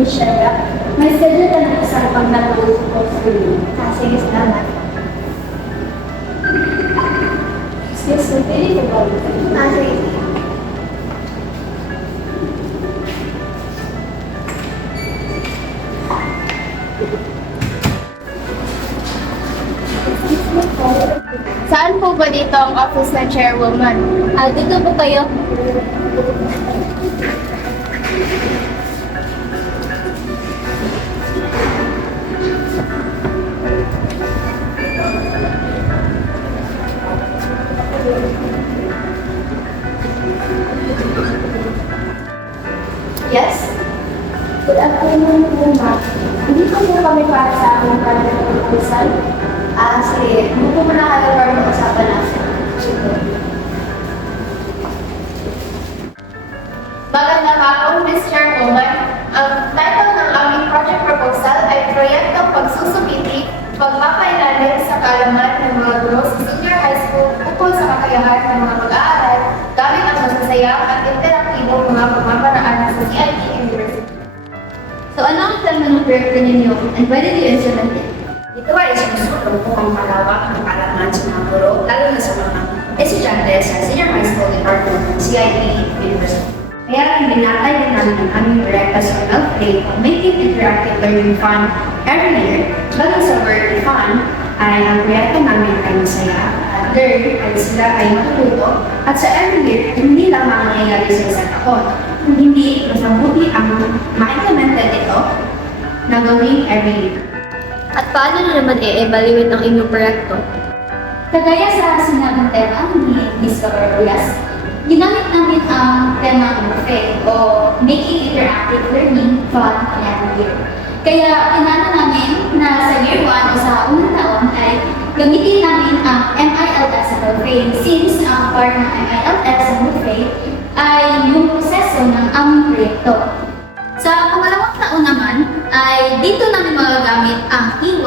May schedule ka na sa pag natulog ko sa school. Ah, sige, salamat. Excuse me, pwede ko ba? Ah, sige. Saan po ba dito ang office ng chairwoman? Ah, dito po kayo. Yes? Good afternoon po, ma'am. Dito po kami para sa aming project proposal. Ah, sige. Buko muna kayo para mag-usapan natin. Magandang hapon, Ms. Chairwoman. Ang title ng aming project proposal ay Proyektong Pagsusumiti, Pagpapailalim sa Kaalaman ng mga Guro sa Senior High School ukol sa kakayahan ng mga mag-aaral gamit ang masasayang at interaktibong mga proyekto ninyo and when did you implement it? Ito ay sinusulong po ang malawak ng kaalaman sa mga guro, lalo na sa mga estudyante sa Senior High School Department ng CIT University. Kaya rin binatay din namin ang aming direkta sa Play of Making Interactive Learning Fun every year. Bago sa Word Fun, ay ang proyekto namin ay masaya at learn ay sila ay matututo at sa every year, hindi lamang nangyayari sa isang taon. Kung hindi, mas mabuti ang ma-implemented ito na gawin every year. At paano nyo naman i-evaluate ang inyong proyekto? Kagaya sa sinabing tema ni Ms. Cabarrulas, ginamit namin ang tema ng FE o Making Interactive Learning Fun every year. Kaya inano namin na sa year 1 o sa unang taon ay gamitin namin ang MILS sa Belfray since ang part ng MILS sa Belfray ay yung proseso ng aming proyekto.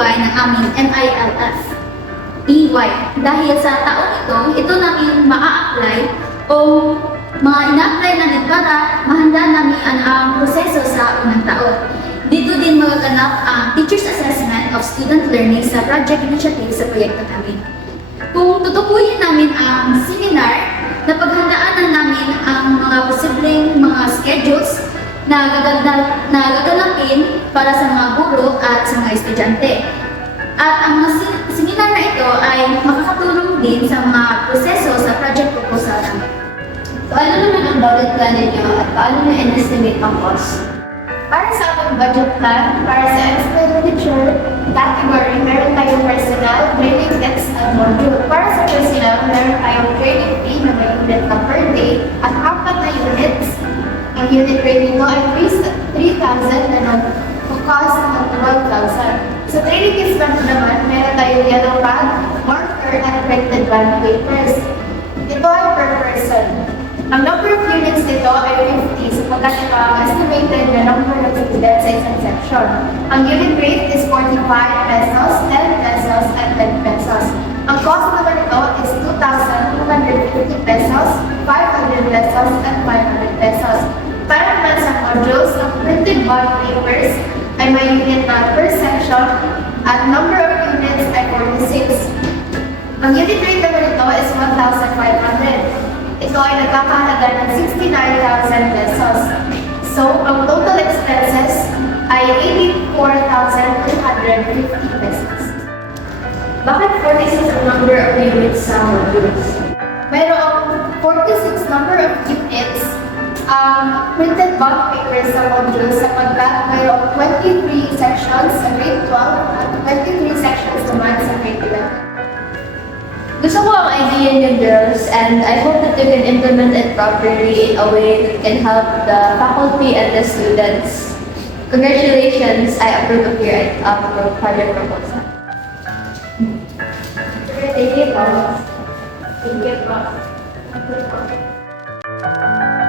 EY ng aming MILF. EY. Dahil sa taon ito, ito namin maa-apply o mga ina-apply namin para mahanda namin ang, ang proseso sa unang taon. Dito din magaganap ang Teacher's Assessment of Student Learning sa project initiative sa proyekto namin. Kung tutukuyin namin ang seminar, napaghandaan na namin ang mga posibleng mga schedules na, gaganapin para sa mga guro at sa mga estudyante. At ang mga seminar na ito ay makakatulong din sa mga proseso sa project proposal namin. So ano naman ang budget plan ninyo at paano nyo in-estimate ang cost? Para sa aming budget plan, para sa expenditure category, meron tayong personal, training kits at module. Para sa personal, meron tayong training fee na may unit na per day at apat na units. Unit rate nito ay 3,000 na nag-cost ng 12,000. Sa training kits naman, meron tayong yellow pad, marker, at printed bond papers. Ito ay per person. Ang number of units nito ay 50 sapagkat ito ang estimated na number of students sa isang section. Ang unit rate is 45 pesos, 10 pesos, and 10 pesos. Ang cost naman nito is 2,250 pesos, 500 pesos, and 500 pesos. Printed bond papers ay may unit na per section at number of units ay 46. Ang unit rate naman ito is 1,500. Ito ay nagkakahalaga ng 69,000 pesos. So, ang total expenses ay 84,250 pesos. Bakit 46 ang number of units sa modules? Mayroong 46 number of units um, printed bond papers sa module sapagkat mayroong 23 sections sa grade 12 at 23 sections naman sa grade 11. Gusto ko ang idea niyo, girls, and I hope that you can implement it properly in a way that can help the faculty and the students. Congratulations, I approve of your um, project proposal. Thank you, Thomas. Thank you, Prof.